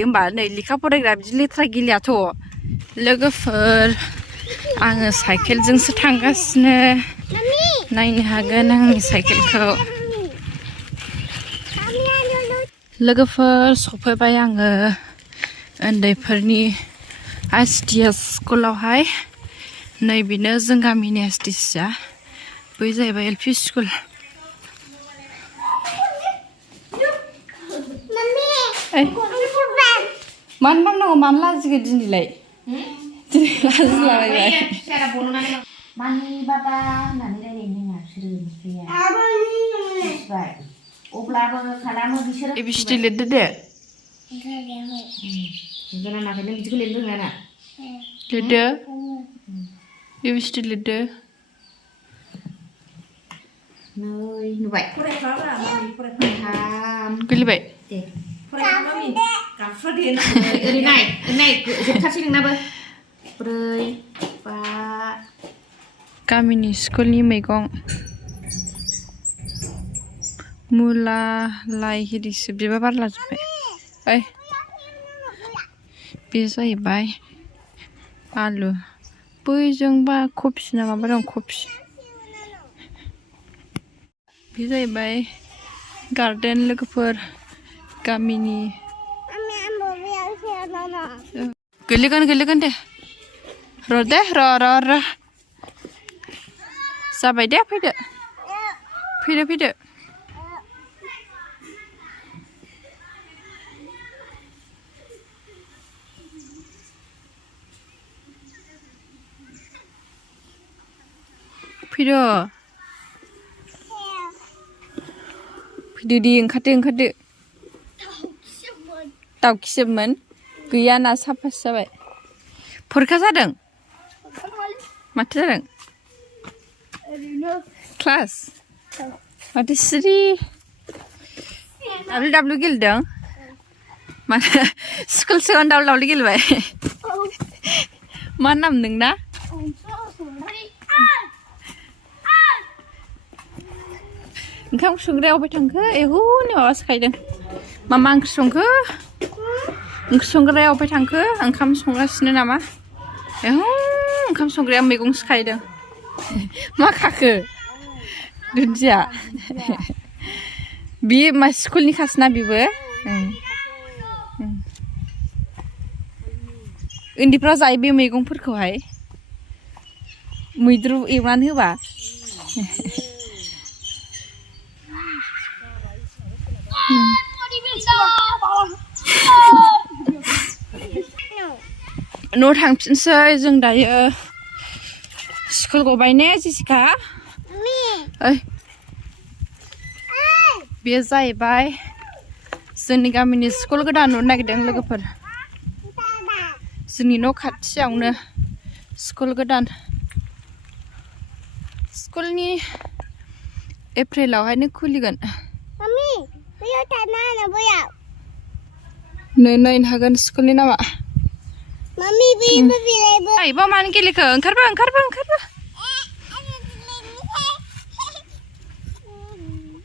होमबा नै लेखा फरायग्रा बिदि लेथ्रा गेलेयाथ' लोगोफोर आङो साइकेलजोंसो थांगासिनो नायनो हागोन आंनि साइकेलखौ लोगोफोर सफैबाय आङो उन्दैफोरनि एसटिएस स्कुलावहाय नै बेनो जों गामिनि एसटिएसआ बै जाहैबाय एलपि स्कुल मानो बांनांगौ मानो लाजिगो दिनैलाय दिनै लाजिलाबायबाय मानि बाबा होननानै रायलायनो रोङा बिसोरो मिथिबाय अब्लाबो खालामो बिसोरो एबिसिडि लिरदो दे गोनाङाखै नों बिदिखौ लिरनो रोङा ना लिरदो एबिसिडि लिरदो नै नुबाय फरायखाम गोलैबाय दे ओरै नाय जोबथारसै नोंनाबो 4 5 गामिनि स्कुलनि मैगं मुला लाइ हिरिसो बिबार बारलाजोब्बाय ओइ बे जाहैबाय आलु बैजोंबा कफि ना माबा दं कफि बे जाहैबाय गार्डेन लोगोफोर गामिनि गोलैगोन दे र' दे र' जाबाय दे फैदो फैदो दे ओंखारदो दाउखिसोमोन गैया ना साफासो जाबाय फरिखा जादों माथो जादों क्लास माथो सिरि डाब्लिउ गेलेदों माथो स्कुलसो डाब्लिउ गेलेबाय मा नाम नोंना ओंखाम संग्राया अबाय थांखो एहुनि माबा सिखायदों मा ओंख्रि संखो ओंख्रि संग्राया अबाय थांखो ओंखाम संगासिनो नामा एहु ओंखाम संग्राया मैगं सिखायदों मा खाखो दुन्दिया बि मा स्कुलनि खासना बिबो उन्दैफ्रा जायो बे मैगंफोरखौहाय मैद्रु एवनानै होबा न' थांफिनसै जों दायो स्कुल गबाय ने जेसिका ओइ बे जाहैबाय जोंनि गामिनि स्कुल गोदान नुनो नागिरदों लोगोफोर जोंनि न' खाथियावनो स्कुल गोदान स्कुलनि एप्रिलावहायनो खुलिगोन नै नायनो हागोन स्कुलनि नामा बा मानो गेलेखो ओंखारबो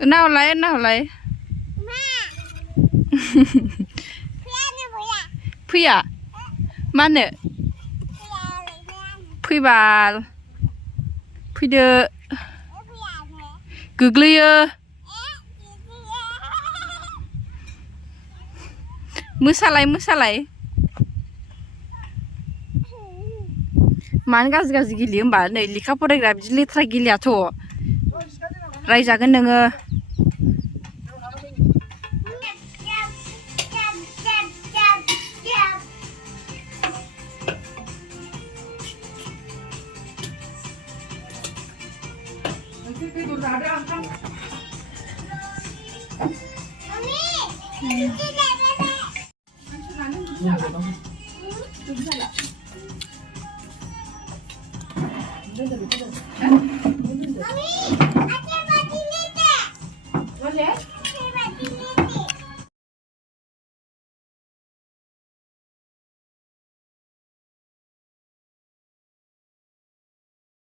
नाहरलाय फैया मानो फैबाल फैदो गोग्लैयो मोसालाय मानो गाज्रि गेलेयो होमबा नै लेखा फरायग्रा बिदि लेथ्रा गेलेयाथ' रायजागोन नोङो